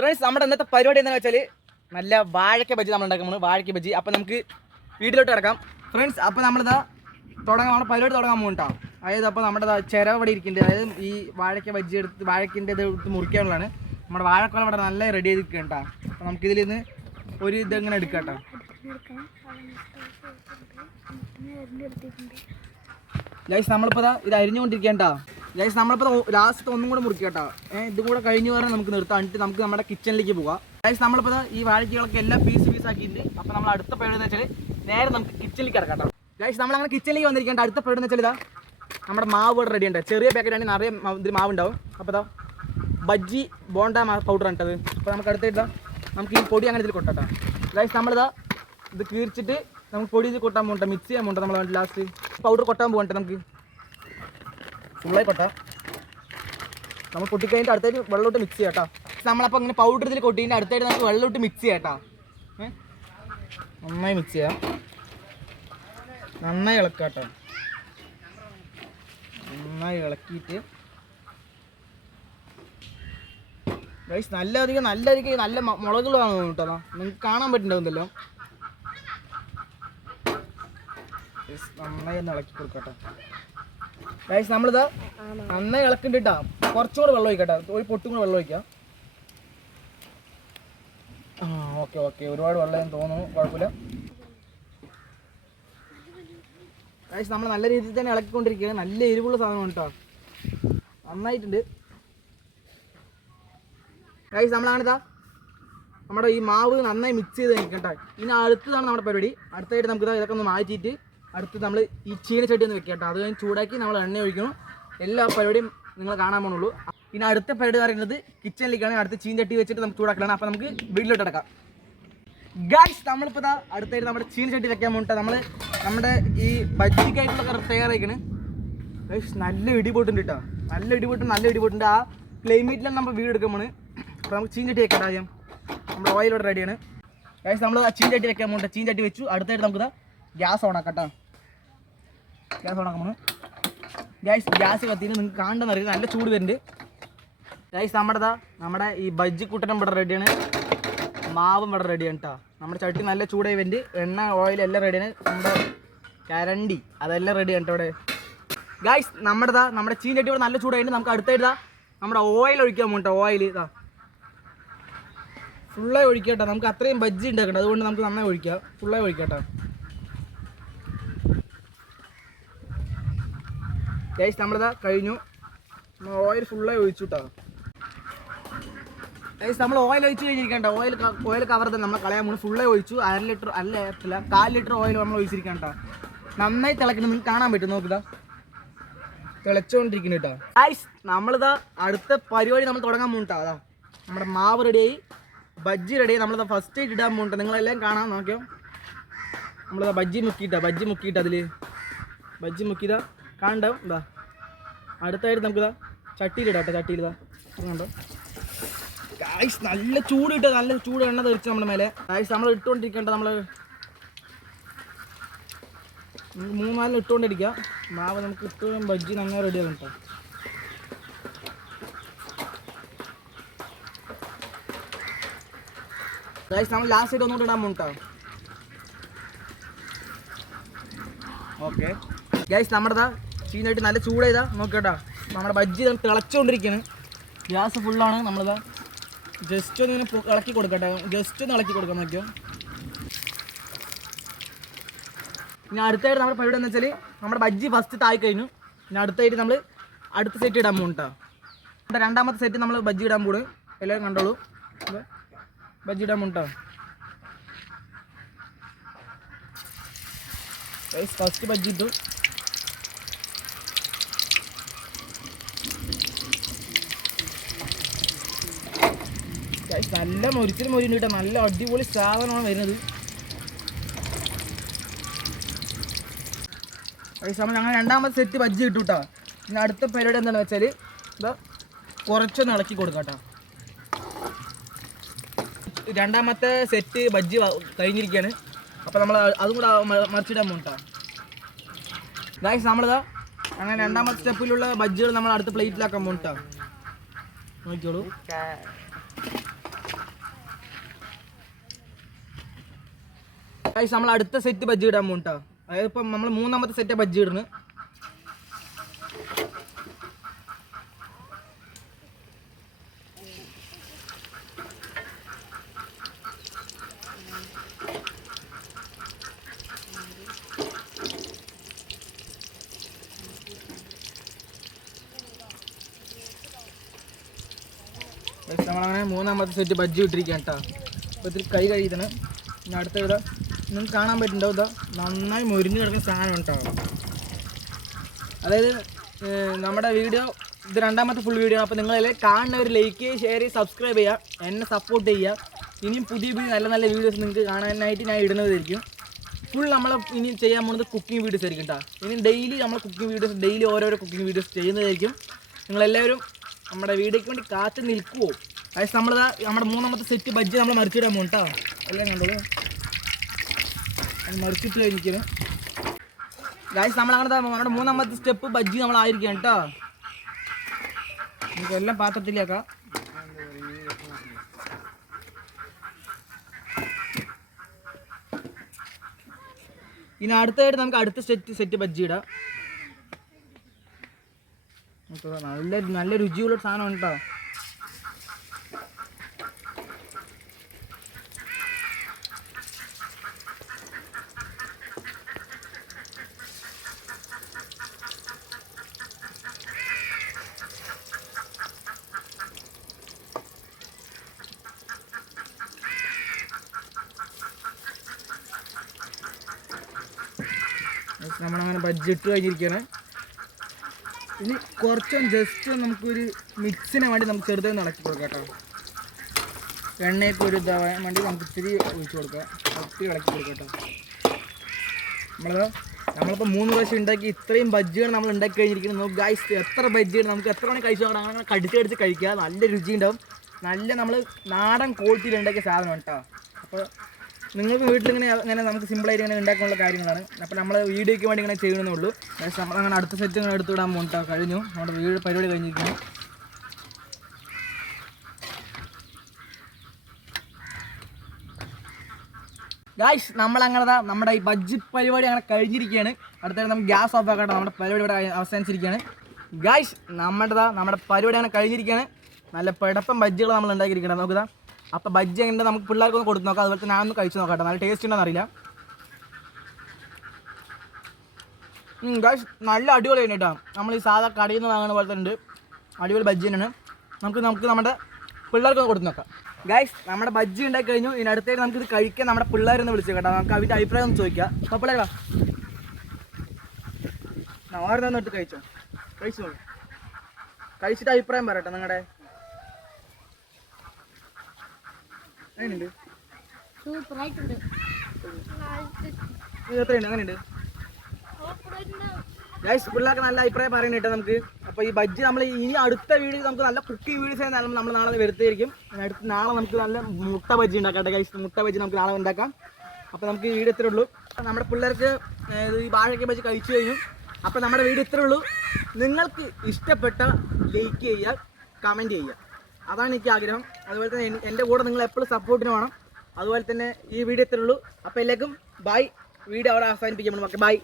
Friends നമ്മുടെ ഇന്നത്തെ പരിപാടി എന്താണെന്ന് വെച്ചാൽ നല്ല വാഴക്ക ബജി നമ്മൾ ഉണ്ടാക്കുന്നത് വാഴക്ക ബജി അപ്പം നമുക്ക് വീട്ടിലോട്ട് കിടക്കാം. ഫ്രണ്ട്സ് അപ്പോൾ നമ്മളിതാ തുടങ്ങാൻ നമ്മുടെ പരിപാടി തുടങ്ങാൻ പോകുന്നുണ്ടോ അതായത് അപ്പോൾ നമ്മുടെ ചിരവ് ഇവിടെ ഇരിക്കുന്നുണ്ട്. അതായത് ഈ വാഴയ്ക്ക ബജി എടുത്ത് വാഴക്കിന്റെ ഇത് എടുത്ത് മുറിക്കാനുള്ളതാണ്. നമ്മുടെ വാഴക്കോളം ഇവിടെ നല്ല റെഡി ചെയ്ത് നിൽക്കുക കേട്ടോ അപ്പോൾ നമുക്കിതിൽ നിന്ന് ഒരു ഇതെങ്ങനെ എടുക്കാം കേട്ടോ ഗൈസ് നമ്മളിപ്പോൾ ഇതാ ഇത് അരിഞ്ഞുകൊണ്ടിരിക്കേണ്ട ഗൈസ് നമ്മളിപ്പോൾ ലാസ്റ്റ് ഒന്നും കൂടെ മുറിക്കട്ടോ. ഏഹ് ഇതും കൂടെ കഴിഞ്ഞു പറഞ്ഞാൽ നമുക്ക് നിർത്താം. എന്നിട്ട് നമുക്ക് നമ്മുടെ കിച്ചണിലേക്ക് പോകാം ഗൈസ് നമ്മളിപ്പോൾ ദാ ഈ വാഴക്കുകളൊക്കെ എല്ലാം പീസ് പീസ് ആക്കിയിട്ടുണ്ട്. അപ്പോൾ നമ്മൾ അടുത്ത പേടെന്ന് വെച്ചാൽ നേരെ നമുക്ക് കിച്ചണിലേക്ക് ഇറക്കാം ഗൈസ് നമ്മൾ അങ്ങനെ കിച്ചണിലേക്ക് വന്നിരിക്കേണ്ട അടുത്ത പേടെന്ന് വെച്ചാൽ ഇതാ നമ്മുടെ മാവ് ഇവിടെ റെഡി ഉണ്ട്. ചെറിയ പാക്കറ്റ് ആണെങ്കിൽ നിറയെ ഇതിൽ മാവ് ഉണ്ടാവും. അപ്പോൾ ഇതാ ബജ്ജി ബോണ്ട പൗഡർ ഇട്ടത് അപ്പോൾ നമുക്ക് അടുത്തിട്ട് നമുക്ക് ഈ പൊടി അങ്ങനെ ഇതിൽ കൊട്ടാം ഗൈസ് നമ്മളിതാ ഇത് കീറിച്ചിട്ട് നമുക്ക് പൊടി ഇത് കൊട്ടാൻ പോകണ്ട. മിക്സ് ചെയ്യാൻ പോകണ്ട നമ്മൾ ലാസ്റ്റ് പൗഡർ കൊട്ടാൻ പോകണ്ട നമുക്ക്? ഫുള്ളായി കൊട്ടാം. നമ്മൾ പൊട്ടിക്കഴിഞ്ഞിട്ട് അടുത്തായിട്ട് വെള്ളമിട്ട് മിക്സ് ചെയ്യാം കേട്ടോ. നമ്മളപ്പോൾ ഇങ്ങനെ പൗഡർ ഇതിൽ കൊട്ടിയിട്ട് അടുത്തായിട്ട് നമുക്ക് വെള്ളമിട്ട് മിക്സ് ചെയ്യാം കേട്ടോ. നന്നായി മിക്സ് ചെയ്യാം. നന്നായി ഇളക്കാം കേട്ടോ. നന്നായി ഇളക്കിയിട്ട്. ഗൈസ് നല്ല അധികം നല്ല നല്ല മുളകുകളാണ് കേട്ടോ. നിങ്ങൾക്ക് കാണാൻ പറ്റുന്നുണ്ടാവുന്നല്ലോ. നന്നായി ഒന്ന് ഇളക്കി കൊടുക്കട്ടെ. ഗൈസ് നമ്മളിതാ നന്നായി ഇളക്കിണ്ടിട്ടാ. കുറച്ചും കൂടെ വെള്ളം ഒഴിക്കട്ടെ. ഒരു പൊട്ടും കൂടെ വെള്ളം ഒഴിക്കാം. ആ ഓക്കെ ഓക്കെ ഒരുപാട് വെള്ളം തോന്നുന്നു. കുഴപ്പമില്ല. ഗൈസ് നമ്മൾ നല്ല രീതിയിൽ തന്നെ ഇളക്കിക്കൊണ്ടിരിക്കുകയാണ്. നല്ല എരിവുള്ള സാധനമാണ് കേട്ടോ. നന്നായിട്ടുണ്ട്. ഗൈസ് നമ്മളാണിതാ നമ്മുടെ ഈ മാവ് നന്നായി മിക്സ് ചെയ്ത് നിൽക്കട്ടെ ഇനി അടുത്തതാണ് നമ്മുടെ പരിപാടി. അടുത്തായിട്ട് നമുക്ക് ഇതാ ഇതൊക്കെ ഒന്ന് മാറ്റിയിട്ട് അടുത്ത് നമ്മൾ ഈ ചീനച്ചട്ടി ഒന്ന് വെക്കാം കേട്ടോ. അത് ചൂടാക്കി നമ്മൾ എണ്ണ ഒഴിക്കണം. എല്ലാ പരിപാടിയും നിങ്ങൾ കാണാൻ പോണുള്ളൂ. ഇനി അടുത്ത പരിപാടി പറയുന്നത് കിച്ചണിലേക്കാണ്. അടുത്ത് ചീനച്ചട്ടി വെച്ചിട്ട് നമുക്ക് ചൂടാക്കണം അപ്പോൾ നമുക്ക് വീട്ടിലോട്ട് അടക്കാം ഗൈസ് നമ്മളിപ്പോൾ ഇതാ അടുത്തായിട്ട് നമ്മുടെ ചീനച്ചട്ടി വെക്കാൻ പോകട്ടെ നമ്മൾ നമ്മുടെ ഈ ബജ്ജിക്കായിട്ടുള്ള തയ്യാറായിക്കണ് ഗൈസ് നല്ല ഇടിപൊട്ടുണ്ട് കേട്ടോ. നല്ല ഇടിപൊട്ട് നല്ല ഇടിപൊട്ടുണ്ട്. ആ ക്ലൈമറ്റിലാണ് നമ്മൾ വീട് എടുക്കാൻ പോണ് അപ്പോൾ നമുക്ക് ചീനച്ചട്ടി വെക്കാം ആദ്യം. നമ്മുടെ ഓയിലോട്ട് റെഡിയാണ് ഗൈസ് നമ്മൾ ആ ചീഞ്ചട്ടി വെക്കാൻ പോകട്ടെ ചീനച്ചട്ടി വെച്ചു. അടുത്തായിട്ട് നമുക്ക് ഗ്യാസ് ഓൺ ആക്കാം കേട്ടോ ഗ്യാസ് ഓൺ ആക്കാൻ ഗ്യാസ് ഗ്യാസ് കത്തിയിട്ട് നിങ്ങൾക്ക് കാണുന്ന അറിയാം. നല്ല ചൂട് വരുന്നുണ്ട്. ഗൈസ് നമ്മുടെ നമ്മുടെ ഈ ബജ്ജി കുട്ടനും ഇവിടെ റെഡിയാണ് മാവും ഇവിടെ റെഡിയാണ് കേട്ടോ നമ്മുടെ ചട്ടി നല്ല ചൂടായി വരുന്നുണ്ട്. എണ്ണ ഓയിൽ എല്ലാം റെഡിയാണ് നമ്മുടെ കരണ്ടി അതെല്ലാം റെഡിയാണ് കേട്ടോ ഇവിടെ. ഗൈസ് നമ്മുടെ ദാ നമ്മുടെ ചട്ടി ഇവിടെ നല്ല ചൂടായിട്ട് നമുക്ക് അടുത്തായിട്ട് നമ്മുടെ ഓയിൽ ഒഴിക്കാൻ പോകട്ടെ ഓയിൽ ഇതാ ഫുള്ളായി ഒഴിക്കട്ടെ നമുക്ക് അത്രയും ബജ്ജി ഉണ്ടാക്കണ്ട. അതുകൊണ്ട് നമുക്ക് നന്നായി ഒഴിക്കാം. ഫുള്ളായി ഒഴിക്കട്ടെ ഗൈസ് നമ്മളിതാ കഴിഞ്ഞു. ഓയിൽ ഫുള്ളായി ഒഴിച്ചു ഗൈസ് നമ്മൾ ഓയിൽ ഒഴിച്ച് കഴിഞ്ഞിരിക്കണ്ട. ഓയിൽ ഓയിൽ കവർ തന്നെ. നമ്മൾ കളയാൻ പോകുന്നു ഫുള്ളായി ഒഴിച്ചു. അര ലിറ്റർ അല്ല അല്ല കാൽ ലിറ്റർ ഓയിൽ നമ്മൾ ഒഴിച്ചിരിക്കണ്ട. നന്നായി തിളക്കണം നിങ്ങൾക്ക് കാണാൻ പറ്റും. നോക്കിതാ തിളച്ചുകൊണ്ടിരിക്കുന്നു കേട്ടോ ഗൈസ് നമ്മളിതാ അടുത്ത പരിപാടി നമ്മൾ തുടങ്ങാൻ പോകുന്നുട്ടോ അതാ നമ്മുടെ മാവ് റെഡിയായി ബജ്ജി റെഡിയായി നമ്മളിതാ ഫസ്റ്റ് ആയിട്ട് ഇടാൻ പോകുന്നുണ്ട് നിങ്ങളെല്ലാം കാണാൻ നോക്കിയോ. നമ്മളിതാ ബജ്ജി മുക്കിയിട്ടാ. ബജ്ജി മുക്കിയിട്ടാ അതിൽ ബജ്ജി മുക്കിയതാ. കാണണ്ടാവും എന്താ അടുത്തായിട്ട് നമുക്കിതാ ചട്ടിയിലിടാം കേട്ടോ ചട്ടിയിലിതാ കണ്ടോ? ഗായ്സ് നല്ല ചൂട് ഇട്ട് നല്ല ചൂട് എണ്ണ തെറിച്ച് നമ്മുടെ മേലെ. ഗായ്സ് നമ്മൾ ഇട്ടുകൊണ്ടിരിക്കേണ്ട നമ്മൾ മൂന്നാലിൽ ഇട്ടുകൊണ്ടിരിക്കുക മാവ് നമുക്ക് ഇട്ടും ബജ്ജി നന്നായി റെഡി ആകും കേട്ടോ. ഗായ്സ് നമ്മൾ ലാസ്റ്റ് ആയിട്ട് ഒന്നുകൂടി ഇടാൻ പോകും ഓക്കെ ഗൈസ് നമ്മുടെ ചീനായിട്ട് നല്ല ചൂട് ചെയ്താൽ നോക്കട്ടാ നമ്മുടെ ബജ്ജി തിളച്ചുകൊണ്ടിരിക്കുകയാണ് ഗ്യാസ് ഫുള്ളാണ് നമ്മളിതാ. ജസ്റ്റ് ഒന്ന് ഇങ്ങനെ ഇളക്കി കൊടുക്കട്ടെ. ജസ്റ്റ് ഒന്ന് ഇളക്കി കൊടുക്കാൻ നോക്കിയോ. ഇനി അടുത്തായിട്ട് നമ്മുടെ പരിപാടി എന്ന് വെച്ചാൽ നമ്മുടെ ബജ്ജി ഫസ്റ്റ് തായി കഴിഞ്ഞു. ഇനി അടുത്തായിട്ട് നമ്മൾ അടുത്ത സെറ്റ് ഇടാൻ പോകും കേട്ടോ രണ്ടാമത്തെ സെറ്റ് നമ്മൾ ബജ്ജി ഇടാൻ പോകും എല്ലാവരും കണ്ടോളൂ. ബജ്ജി ഇടാൻ പോകും കേട്ടോ ഫസ്റ്റ് ബജ്ജി ഇട്ടു. നല്ല മൊരിച്ചിൽ മൊരിണ്ട് കേട്ടോ നല്ല അടിപൊളി സാധനമാണ് വരുന്നത്. Guys, സമയം ഞങ്ങൾ രണ്ടാമത്തെ സെറ്റ് ബജ്ജി ഇട്ടു കേട്ടോ പിന്നെ അടുത്ത പരിപാടി എന്താണെന്ന് വെച്ചാൽ ഇതാ കുറച്ചൊന്ന് ഇളക്കി കൊടുക്കാം കേട്ടോ രണ്ടാമത്തെ സെറ്റ് ബജ്ജി കഴിഞ്ഞിരിക്കുകയാണ്. അപ്പോൾ നമ്മൾ അതും കൂടെ മറിച്ചിടാൻ പോകും കേട്ടോ ഗായ്സ് നമ്മളിതാ അങ്ങനെ രണ്ടാമത്തെ സ്റ്റെപ്പിലുള്ള ബജ്ജികൾ നമ്മൾ അടുത്ത പ്ലേറ്റിലാക്കാൻ പോകും കേട്ടോ നോക്കിയോളൂ കഴിച്ച് നമ്മൾ അടുത്ത സെറ്റ് ബജ്ജി ഇടാൻ പോകും കേട്ടോ അതായത് ഇപ്പം നമ്മൾ മൂന്നാമത്തെ സെറ്റ് ബജ്ജി ഇടുന്നു നമ്മളങ്ങനെ മൂന്നാമത്തെ സെറ്റ് ബജ്ജി ഇട്ടിരിക്കുകയാണ് കേട്ടോ അപ്പോൾ ഇതിൽ കൈ കഴിയുന്നത് ഇനി അടുത്ത ഇതാ നിങ്ങൾക്ക് കാണാൻ പറ്റുന്നുണ്ടാവും ഇതാ നന്നായി മുരിഞ്ഞ് കിടക്കുന്ന സാധനം ഉണ്ടാവും അതായത് നമ്മുടെ വീഡിയോ ഇത് രണ്ടാമത്തെ ഫുൾ വീഡിയോ അപ്പോൾ നിങ്ങളെല്ലാം കാണുന്നവർ ലൈക്ക് ഷെയർ ചെയ്യുക സബ്സ്ക്രൈബ് ചെയ്യുക എന്നെ സപ്പോർട്ട് ചെയ്യുക. ഇനിയും പുതിയ പുതിയ നല്ല നല്ല വീഡിയോസ് നിങ്ങൾക്ക് കാണാനായിട്ട് ഞാൻ ഇടുന്നതായിരിക്കും. ഫുൾ നമ്മൾ ഇനി ചെയ്യാൻ പോകുന്നത് കുക്കിംഗ് വീഡിയോസ് ആയിരിക്കും കേട്ടോ ഇനി ഡെയിലി നമ്മൾ കുക്കിംഗ് വീഡിയോസ് ഡെയിലി ഓരോരോ കുക്കിംഗ് വീഡിയോസ് ചെയ്യുന്നതായിരിക്കും. നിങ്ങളെല്ലാവരും നമ്മുടെ വീഡിയോയ്ക്ക് വേണ്ടി കാത്തു നിൽക്കുമോ അതായത് നമ്മൾ നമ്മുടെ മൂന്നാമത്തെ സെറ്റ് ബജ്ജി നമ്മൾ മറിച്ചിടാൻ പോകും കേട്ടോ എല്ലാം കണ്ടോളൂ മറിച്ചിട്ട് കഴിഞ്ഞിരിക്കുന്നു ഗായ്സ് നമ്മൾ നമ്മുടെ മൂന്നാമത്തെ സ്റ്റെപ്പ് ബജ്ജി നമ്മളായിരിക്കാം കേട്ടോ. നമുക്ക് എല്ലാം പാത്രത്തിലേക്കാം ഇനി അടുത്തായിട്ട് നമുക്ക് അടുത്ത സെറ്റ് സെറ്റ് ബജ്ജി ഇടാം. നല്ല നല്ല രുചിയുള്ള സാധനം കേട്ടോ. നമ്മളങ്ങനെ ബഡ്ജറ്റ് കഴിഞ്ഞിരിക്കുകയാണ് ഇനി കുറച്ചും ജസ്റ്റ് നമുക്കൊരു മിക്സിന് വേണ്ടി നമുക്ക് ചെറുതായി നടക്കി കൊടുക്കാം കേട്ടോ. എണ്ണയൊക്കെ ഒരു ഇതാവാൻ വേണ്ടി നമുക്ക് ഇത്തിരി ഒഴിച്ചു കൊടുക്കാം. ഒത്തിരി ഇളക്കി കൊടുക്കാം കേട്ടോ. നമ്മളത് നമ്മളിപ്പോൾ മൂന്ന് പ്രാവശ്യം ഉണ്ടാക്കി ഇത്രയും ബജ്ജികൾ നമ്മൾ ഉണ്ടാക്കി കഴിഞ്ഞിരിക്കുന്നത്. നമുക്ക് ഗൈസ് എത്ര ബജ്ജിയാണ് നമുക്ക് എത്ര മണി കഴിച്ചു നോക്കാം അങ്ങനെ കടിച്ച് കടിച്ച് കഴിക്കുക നല്ല രുചി ഉണ്ടാവും. നല്ല നമ്മൾ നാടൻ ക്വാളിറ്റിയിൽ ഉണ്ടാക്കിയ സാധനം കേട്ടോ. അപ്പോൾ നിങ്ങൾക്ക് വീട്ടിലിങ്ങനെ ഇങ്ങനെ നമുക്ക് സിമ്പിളായിട്ട് ഇങ്ങനെ ഉണ്ടാക്കാനുള്ള കാര്യങ്ങളാണ്. അപ്പോൾ നമ്മൾ വീഡിയോയ്ക്ക് വേണ്ടി ഇങ്ങനെ ചെയ്യണമെന്നേ ഉള്ളൂ. പക്ഷേ നമ്മൾ അങ്ങനെ അടുത്ത സെറ്റ് ഇങ്ങനെ എടുത്ത് വിടാൻ പോകും കഴിഞ്ഞു. നമ്മുടെ വീട് പരിപാടി കഴിഞ്ഞിരിക്കുന്നു. ഗായ്സ് ദാ നമ്മുടെ ഈ ബജ്ജി പരിപാടി അങ്ങനെ കഴിഞ്ഞിരിക്കുകയാണ്. അടുത്തായിട്ട് നമുക്ക് ഗ്യാസ് ഓഫ് ആക്കട്ടെ. നമ്മുടെ പരിപാടി ഇവിടെ അവസാനിച്ചിരിക്കുകയാണ്. ഗായ്സ് നമ്മുടെ ദാ നമ്മുടെ പരിപാടി അങ്ങനെ കഴിഞ്ഞിരിക്കുകയാണ്. നല്ല പിടപ്പം ബജ്ജികൾ നമ്മൾ ഉണ്ടാക്കിയിരിക്കണം നോക്കുക അപ്പോൾ ബജ്ജി ഉണ്ട് നമുക്ക് പിള്ളേർക്ക് ഒന്ന് കൊടുത്ത് നോക്കാം. അതുപോലെ തന്നെ ഞാനൊന്ന് കഴിച്ചു നോക്കാം നല്ല ടേസ്റ്റ് ഉണ്ടോന്ന് അറിയില്ല ഗായ്സ് നല്ല അടിപൊളിയാണ് കേട്ടോ. നമ്മൾ ഈ സാധാ കടയിൽ നിന്ന് വാങ്ങുന്ന പോലെ തന്നെ ഉണ്ട്. അടിപൊളി ബജ്ജി തന്നെയാണ്. നമുക്ക് നമുക്ക് നമ്മുടെ പിള്ളേർക്ക് കൊടുത്തു നോക്കാം. ഗൈസ് നമ്മുടെ ബജ്ജി ഉണ്ടാക്കി കഴിഞ്ഞു. ഇനി അടുത്തേക്ക് നമുക്ക് ഇത് കഴിക്കാൻ നമ്മുടെ പിള്ളേരൊന്ന് വിളിച്ചു കേട്ടോ. നമുക്ക് അവരുടെ അഭിപ്രായം ഒന്ന് ചോദിക്കാം. അപ്പോൾ പിള്ളേർ വാ. ഓരോ കഴിച്ചോ. കഴിച്ചു. കഴിച്ചിട്ട് അഭിപ്രായം പറയട്ടെ നിങ്ങളുടെ. എങ്ങനെയുണ്ട് സൂപ്പറായിട്ടുണ്ട് ഇത് എത്രയുണ്ട്? അങ്ങനെയുണ്ട്. ഗൈസ് പിള്ളേർക്ക് നല്ല അഭിപ്രായം പറയുന്നത് കേട്ടോ നമുക്ക്. അപ്പോൾ ഈ ബജ്ജി നമ്മൾ ഇനി അടുത്ത വീഡിയോ നമുക്ക് നല്ല കുക്കി വീഡിയോസ് നമ്മൾ നാളെ വരുത്തിയിരിക്കും. അടുത്ത് നാളെ നമുക്ക് നല്ല മുട്ട ബജ്ജി ഉണ്ടാക്കാം ഗൈസ് മുട്ട ബജ്ജി നമുക്ക് നാളെ ഉണ്ടാക്കാം. അപ്പോൾ നമുക്ക് ഈ വീഡിയോ ഇത്രേ ഉള്ളൂ അപ്പോൾ നമ്മുടെ പിള്ളേർക്ക് ഈ വാഴയ്ക്ക ബജ്ജി കഴിച്ചു കഴിഞ്ഞു. അപ്പോൾ നമ്മുടെ വീഡിയോ ഇത്രേ ഉള്ളൂ നിങ്ങൾക്ക് ഇഷ്ടപ്പെട്ട ലൈക്ക് ചെയ്യുക കമന്റ് ചെയ്യുക. അതാണ് എനിക്ക് ആഗ്രഹം. അതുപോലെ തന്നെ എന്റെ കൂടെ നിങ്ങൾ എപ്പോഴും സപ്പോർട്ടിന് വേണം. അതുപോലെ തന്നെ ഈ വീഡിയോ എത്തുള്ളൂ അപ്പോൾ എല്ലാവർക്കും ബൈ വീഡിയോ അവിടെ അവസാനിപ്പിക്കാം. നമുക്ക് ബൈ